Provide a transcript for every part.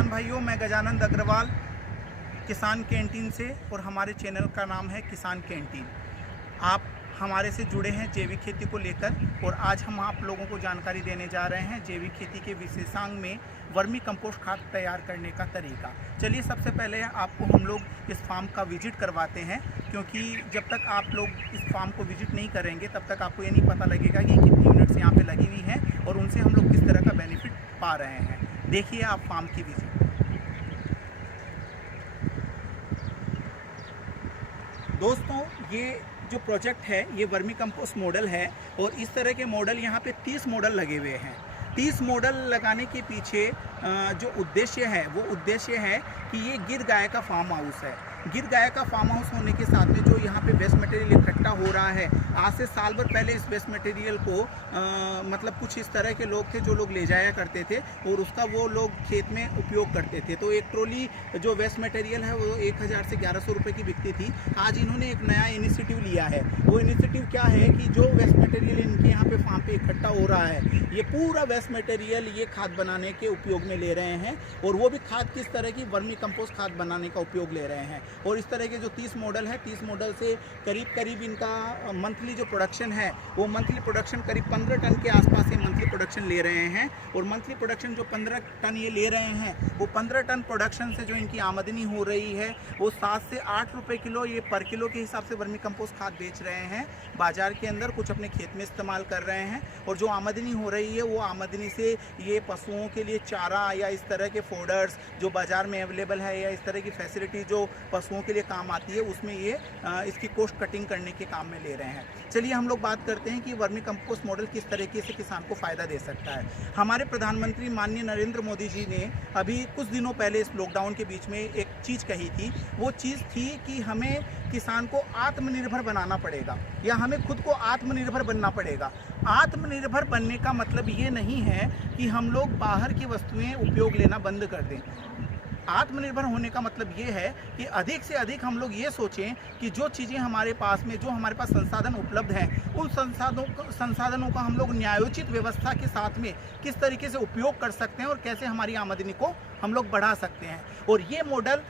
किसान भाइयों, मैं गजानंद अग्रवाल किसान कैंटीन से और हमारे चैनल का नाम है किसान कैंटीन। आप हमारे से जुड़े हैं जैविक खेती को लेकर और आज हम आप लोगों को जानकारी देने जा रहे हैं जैविक खेती के विशेषांग में वर्मी कंपोस्ट खाद तैयार करने का तरीका। चलिए सबसे पहले आपको हम लोग इस फार्म का विजिट करवाते हैं, क्योंकि जब तक आप लोग इस फार्म को विजिट नहीं करेंगे तब तक आपको ये नहीं पता लगेगा कि कितनी यूनिट्स यहाँ पे लगी हुई हैं और उनसे हम लोग किस तरह का बेनिफिट पा रहे हैं। देखिए आप फार्म की विजिट। दोस्तों, ये जो प्रोजेक्ट है ये वर्मी कंपोस्ट मॉडल है और इस तरह के मॉडल यहाँ पे 30 मॉडल लगे हुए हैं। 30 मॉडल लगाने के पीछे जो उद्देश्य है वो उद्देश्य है कि ये गिर गाय का फार्म हाउस है। गिर गाय का फार्म हाउस होने के साथ में जो यहाँ पे वेस्ट मटेरियल इकट्ठा हो रहा है, आज से साल भर पहले इस वेस्ट मटेरियल को मतलब कुछ इस तरह के लोग थे जो लोग ले जाया करते थे और उसका वो लोग खेत में उपयोग करते थे। तो एक ट्रॉली जो वेस्ट मटेरियल है वो 1000 से 1100 रुपये की बिकती थी। आज इन्होंने एक नया इनिशिएटिव लिया है। वो इनिशिएटिव क्या है कि जो वेस्ट मटेरियल इनके यहाँ पे फार्म पे इकट्ठा हो रहा है, ये पूरा वेस्ट मटेरियल ये खाद बनाने के उपयोग में ले रहे हैं और वो भी खाद किस तरह की, वर्मी कंपोस्ट खाद बनाने का उपयोग ले रहे हैं। और इस तरह के जो 30 मॉडल है, 30 मॉडल से करीब इनका मंथली जो प्रोडक्शन है वो मंथली प्रोडक्शन करीब 15 टन के आसपास ये मंथली प्रोडक्शन ले रहे हैं। और मंथली प्रोडक्शन जो 15 टन ये ले रहे हैं वो 15 टन प्रोडक्शन से जो इनकी आमदनी हो रही है वो 7 से 8 रुपये किलो ये पर किलो के हिसाब से वर्मी कंपोस्ट खाद बेच रहे हैं बाज़ार के अंदर। कुछ अपने खेत में इस्तेमाल कर रहे हैं और जो आमदनी हो रही है वो आमदनी से ये पशुओं के लिए चारा या इस तरह के फोडर्स जो बाज़ार में अवेलेबल है या इस तरह की फैसिलिटी जो पशुओं के लिए काम आती है उसमें ये इसकी कॉस्ट कटिंग करने के काम में ले रहे हैं। चलिए हम लोग बात करते हैं कि वर्मी कंपोस्ट मॉडल किस तरीके से किसान को फ़ायदा दे सकता है। हमारे प्रधानमंत्री माननीय नरेंद्र मोदी जी ने अभी कुछ दिनों पहले इस लॉकडाउन के बीच में एक चीज़ कही थी। वो चीज़ थी कि हमें किसान को आत्मनिर्भर बनाना पड़ेगा या हमें खुद को आत्मनिर्भर बनना पड़ेगा। आत्मनिर्भर बनने का मतलब ये नहीं है कि हम लोग बाहर की वस्तुएं उपयोग लेना बंद कर दें। आत्मनिर्भर होने का मतलब ये है कि अधिक से अधिक हम लोग ये सोचें कि जो चीज़ें हमारे पास में, जो हमारे पास संसाधन उपलब्ध हैं, उन संसाधनों का हम लोग न्यायोचित व्यवस्था के साथ में किस तरीके से उपयोग कर सकते हैं और कैसे हमारी आमदनी को हम लोग बढ़ा सकते हैं। और ये मॉडल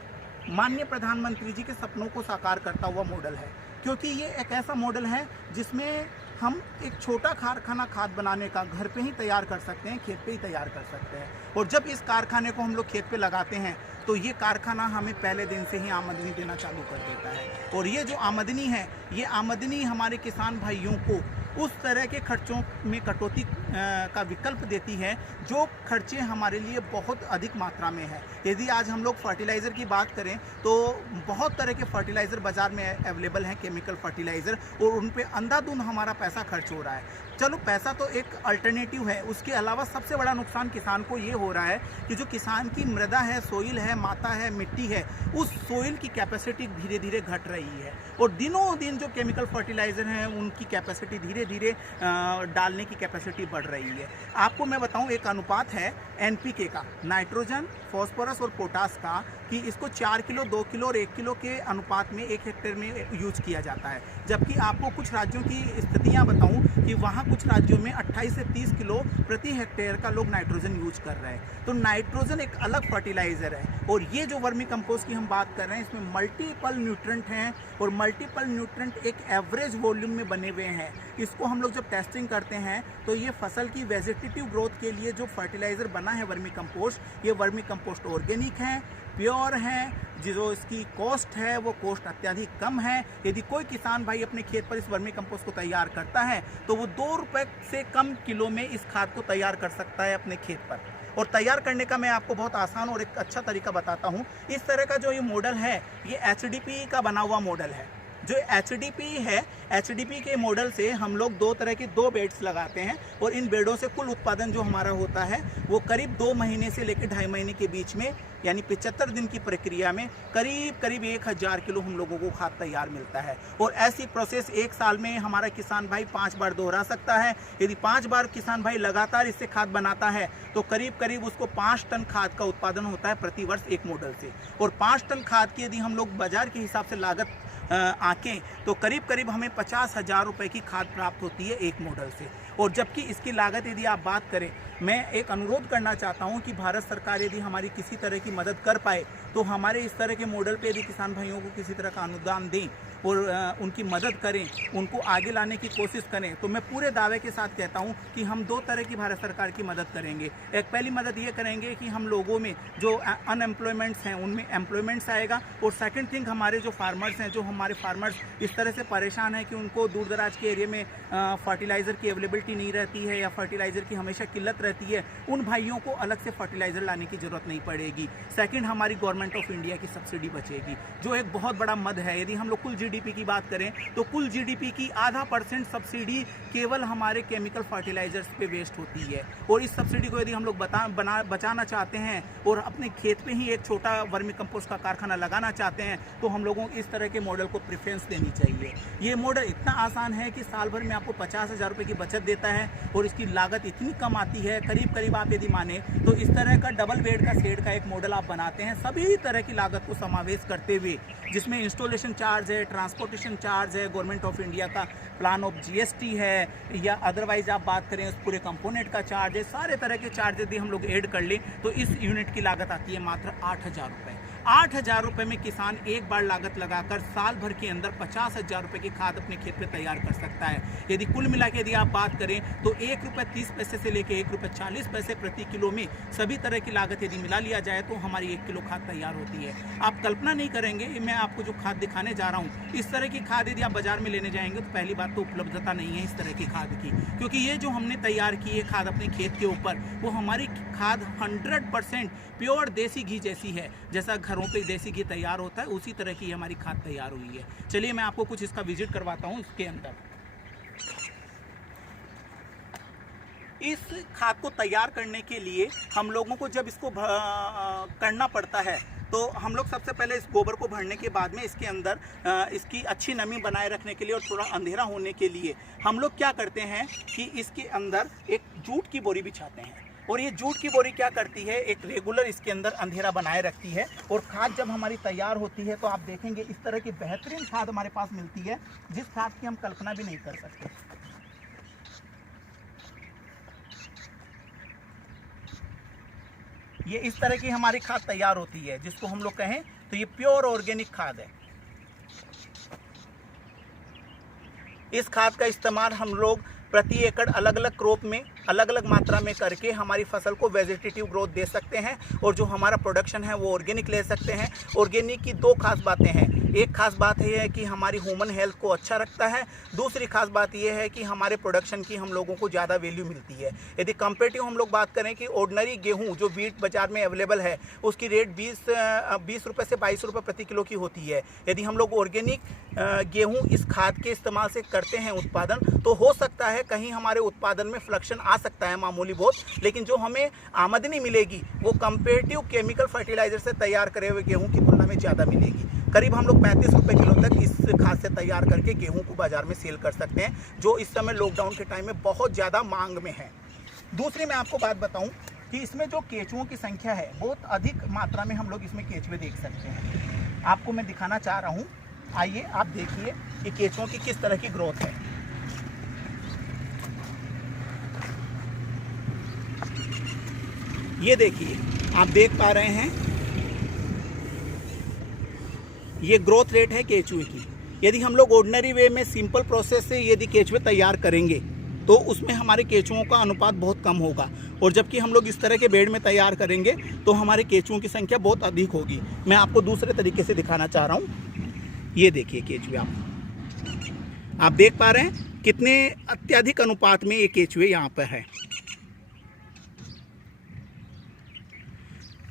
माननीय प्रधानमंत्री जी के सपनों को साकार करता हुआ मॉडल है, क्योंकि ये एक ऐसा मॉडल है जिसमें हम एक छोटा कारखाना खाद बनाने का घर पे ही तैयार कर सकते हैं, खेत पे ही तैयार कर सकते हैं। और जब इस कारखाने को हम लोग खेत पे लगाते हैं तो ये कारखाना हमें पहले दिन से ही आमदनी देना चालू कर देता है। और ये जो आमदनी है, ये आमदनी हमारे किसान भाइयों को उस तरह के खर्चों में कटौती का विकल्प देती है जो खर्चे हमारे लिए बहुत अधिक मात्रा में है। यदि आज हम लोग फर्टिलाइज़र की बात करें तो बहुत तरह के फर्टिलाइज़र बाज़ार में अवेलेबल हैं, केमिकल फर्टिलाइज़र, और उन पे अंधाधुंध हमारा पैसा खर्च हो रहा है। चलो पैसा तो एक अल्टरनेटिव है, उसके अलावा सबसे बड़ा नुकसान किसान को ये हो रहा है कि जो किसान की मृदा है, सोइल है, माता है, मिट्टी है, उस सोइल की कैपेसिटी धीरे धीरे घट रही है और दिनों दिन जो केमिकल फर्टिलाइज़र हैं उनकी कैपेसिटी धीरे धीरे डालने की कैपेसिटी बढ़ रही है। आपको मैं बताऊं, एक अनुपात है NPK का, नाइट्रोजन, फॉस्फोरस और पोटास का, कि इसको 4 किलो, 2 किलो और 1 किलो के अनुपात में 1 हेक्टेयर में यूज किया जाता है। जबकि आपको कुछ राज्यों की स्थितियां बताऊं कि वहां कुछ राज्यों में 28 से 30 किलो प्रति हेक्टेयर का लोग नाइट्रोजन यूज कर रहे हैं। तो नाइट्रोजन एक अलग फर्टिलाइज़र है और ये जो वर्मी कंपोस्ट की हम बात कर रहे हैं इसमें मल्टीपल न्यूट्रेंट हैं और मल्टीपल न्यूट्रेंट एक एवरेज वॉल्यूम में बने हुए हैं। इसको हम लोग जब टेस्टिंग करते हैं तो ये फसल की वेजिटेटिव ग्रोथ के लिए जो फर्टिलाइज़र बना है वर्मी कंपोस्ट, ये वर्मी कंपोस्ट ऑर्गेनिक है, प्योर है, जो इसकी कॉस्ट है वो कॉस्ट अत्यधिक कम है। यदि कोई किसान भाई अपने खेत पर इस वर्मी कंपोस्ट को तैयार करता है तो वो 2 रुपये से कम किलो में इस खाद को तैयार कर सकता है अपने खेत पर। और तैयार करने का मैं आपको बहुत आसान और एक अच्छा तरीका बताता हूँ। इस तरह का जो ये मॉडल है ये HDP का बना हुआ मॉडल है। जो HDP है, HDP के मॉडल से हम लोग 2 तरह के 2 बेड्स लगाते हैं और इन बेडों से कुल उत्पादन जो हमारा होता है वो करीब 2 महीने से लेकर 2.5 महीने के बीच में, यानी 75 दिन की प्रक्रिया में करीब 1000 किलो हम लोगों को खाद तैयार मिलता है। और ऐसी प्रोसेस 1 साल में हमारा किसान भाई 5 बार दोहरा सकता है। यदि 5 बार किसान भाई लगातार इससे खाद बनाता है तो करीब उसको 5 टन खाद का उत्पादन होता है प्रति वर्ष एक मॉडल से। और 5 टन खाद की यदि हम लोग बाजार के हिसाब से लागत आंकें तो करीब हमें 50,000 रुपये की खाद प्राप्त होती है एक मॉडल से। और जबकि इसकी लागत यदि आप बात करें, मैं एक अनुरोध करना चाहता हूं कि भारत सरकार यदि हमारी किसी तरह की मदद कर पाए तो हमारे इस तरह के मॉडल पे यदि किसान भाइयों को किसी तरह का अनुदान दें और उनकी मदद करें, उनको आगे लाने की कोशिश करें, तो मैं पूरे दावे के साथ कहता हूं कि हम 2 तरह की भारत सरकार की मदद करेंगे। एक पहली मदद ये करेंगे कि हम लोगों में जो अनएम्प्लॉयमेंट्स हैं उनमें एम्प्लॉयमेंट्स आएगा, और सेकंड थिंग हमारे जो फार्मर्स हैं, जो हमारे फार्मर्स इस तरह से परेशान हैं कि उनको दूर दराज के एरिया में फर्टिलाइज़र की अवेलेबिलिटी नहीं रहती है या फर्टिलाइज़र की हमेशा किल्लत रहती है, उन भाइयों को अलग से फर्टिलाइज़र लाने की ज़रूरत नहीं पड़ेगी। सेकंड, हमारी गवर्नमेंट ऑफ इंडिया की सब्सिडी बचेगी, जो एक बहुत बड़ा मद है। यदि हम लोग कुल जीडीपी की बात करें तो कुल जीडीपी की आधा % सब्सिडी केवल हमारे केमिकल फर्टिलाइजर्स पे वेस्ट होती है, और इस सब्सिडी को यदि हम लोग बचाना चाहते हैं और अपने खेत में ही एक छोटा वर्मी कंपोस्ट का कारखाना लगाना चाहते हैं तो हम लोगों को इस तरह के मॉडल को प्रेफरेंस देनी चाहिए। ये मॉडल इतना आसान है कि साल भर में आपको 50,000 रुपये की बचत देता है और इसकी लागत इतनी कम आती है, करीब करीब आप यदि माने तो इस तरह का डबल बेड का शेड का एक मॉडल आप बनाते हैं सभी तरह की लागत को समावेश करते हुए, जिसमें इंस्टॉलेशन चार्ज है, ट्रांसपोर्टेशन चार्ज है, गवर्नमेंट ऑफ इंडिया का प्लान ऑफ जीएसटी है, या अदरवाइज आप बात करें उस पूरे कंपोनेंट का चार्ज है, सारे तरह के चार्ज यदि हम लोग ऐड कर लें तो इस यूनिट की लागत आती है मात्र 8,000 रुपये। 8,000 रुपये में किसान एक बार लागत लगाकर साल भर के अंदर 50,000 रुपये की खाद अपने खेत में तैयार कर सकता है। यदि कुल मिला के यदि आप बात करें तो ₹1.30 से लेकर ₹1.40 प्रति किलो में सभी तरह की लागत यदि मिला लिया जाए तो हमारी 1 किलो खाद तैयार होती है। आप कल्पना नहीं करेंगे, मैं आपको जो खाद दिखाने जा रहा हूँ, इस तरह की खाद यदि आप बाजार में लेने जाएंगे तो पहली बात तो उपलब्धता नहीं है इस तरह की खाद की, क्योंकि ये जो हमने तैयार की है खाद अपने खेत के ऊपर, वो हमारी खाद 100% प्योर देसी घी जैसी है। जैसा घरों पे देसी घी तैयार होता है उसी तरह की हमारी खाद तैयार हुई है। चलिए मैं आपको कुछ इसका विजिट करवाता हूँ। इसके अंदर इस खाद को तैयार करने के लिए हम लोगों को जब इसको करना पड़ता है तो हम लोग सबसे पहले इस गोबर को भरने के बाद में इसके अंदर इसकी अच्छी नमी बनाए रखने के लिए और थोड़ा अंधेरा होने के लिए हम लोग क्या करते हैं कि इसके अंदर एक जूट की बोरी बिछाते हैं, और ये जूट की बोरी क्या करती है, एक रेगुलर इसके अंदर अंधेरा बनाए रखती है। और खाद जब हमारी तैयार होती है तो आप देखेंगे इस तरह की बेहतरीन खाद हमारे पास मिलती है जिस खाद की हम कल्पना भी नहीं कर सकते। ये इस तरह की हमारी खाद तैयार होती है, जिसको हम लोग कहें तो ये प्योर ऑर्गेनिक खाद है। इस खाद का इस्तेमाल हम लोग प्रति एकड़ अलग अलग क्रॉप में अलग अलग मात्रा में करके हमारी फसल को वेजिटेटिव ग्रोथ दे सकते हैं, और जो हमारा प्रोडक्शन है वो ऑर्गेनिक ले सकते हैं। ऑर्गेनिक की 2 खास बातें हैं। एक खास बात ये है कि हमारी ह्यूमन हेल्थ को अच्छा रखता है, दूसरी खास बात ये है कि हमारे प्रोडक्शन की हम लोगों को ज़्यादा वैल्यू मिलती है। यदि कंपेरेटिव हम लोग बात करें कि ऑर्डिनरी गेहूँ जो व्हीट बाजार में अवेलेबल है उसकी रेट 20 रुपये से 22 रुपये प्रति किलो की होती है। यदि हम लोग ऑर्गेनिक गेहूँ इस खाद के इस्तेमाल से करते हैं उत्पादन, तो हो सकता है कहीं हमारे उत्पादन में फ्लक्शन आ सकता है मामूली बहुत, लेकिन जो हमें आमदनी मिलेगी वो कंपेरेटिव केमिकल फर्टिलाइजर से तैयार करे हुए गेहूं की तुलना में ज़्यादा मिलेगी। करीब हम लोग 35 रुपये किलो तक इस खाद से तैयार करके गेहूं को बाजार में सेल कर सकते हैं, जो इस समय लॉकडाउन के टाइम में बहुत ज़्यादा मांग में है। दूसरी मैं आपको बात बताऊं कि इसमें जो केंचुओं की संख्या है बहुत अधिक मात्रा में हम लोग इसमें केंचुए देख सकते हैं। आपको मैं दिखाना चाह रहा हूँ, आइए आप देखिए कि केंचुओं की किस तरह की ग्रोथ है। ये देखिए, आप देख पा रहे हैं ये ग्रोथ रेट है केंचुए की। यदि हम लोग ऑर्डिनरी वे में सिंपल प्रोसेस से यदि केंचुए तैयार करेंगे तो उसमें हमारे केंचुओं का अनुपात बहुत कम होगा, और जबकि हम लोग इस तरह के बेड में तैयार करेंगे तो हमारे केंचुओं की संख्या बहुत अधिक होगी। मैं आपको दूसरे तरीके से दिखाना चाह रहा हूँ। ये देखिए केंचुए, आप देख पा रहे हैं कितने अत्यधिक अनुपात में ये केंचुए यहाँ पर है।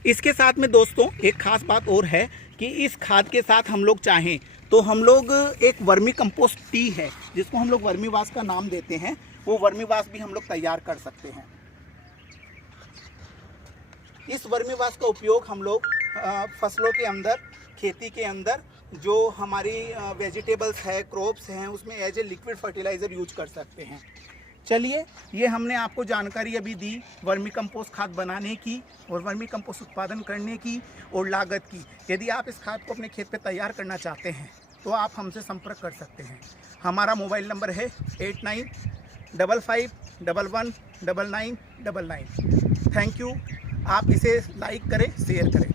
इसके साथ में दोस्तों एक खास बात और है कि इस खाद के साथ हम लोग चाहें तो हम लोग एक वर्मी कंपोस्ट टी है जिसको हम लोग वर्मी वाश का नाम देते हैं, वो वर्मी वाश भी हम लोग तैयार कर सकते हैं। इस वर्मी वाश का उपयोग हम लोग फसलों के अंदर, खेती के अंदर जो हमारी वेजिटेबल्स है, क्रॉप्स हैं, उसमें as a liquid fertiliser use कर सकते हैं। चलिए, ये हमने आपको जानकारी अभी दी वर्मी कंपोस्ट खाद बनाने की और वर्मी कंपोस्ट उत्पादन करने की और लागत की। यदि आप इस खाद को अपने खेत पे तैयार करना चाहते हैं तो आप हमसे संपर्क कर सकते हैं। हमारा मोबाइल नंबर है 55119999। Thank you. आप इसे लाइक करें, शेयर करें।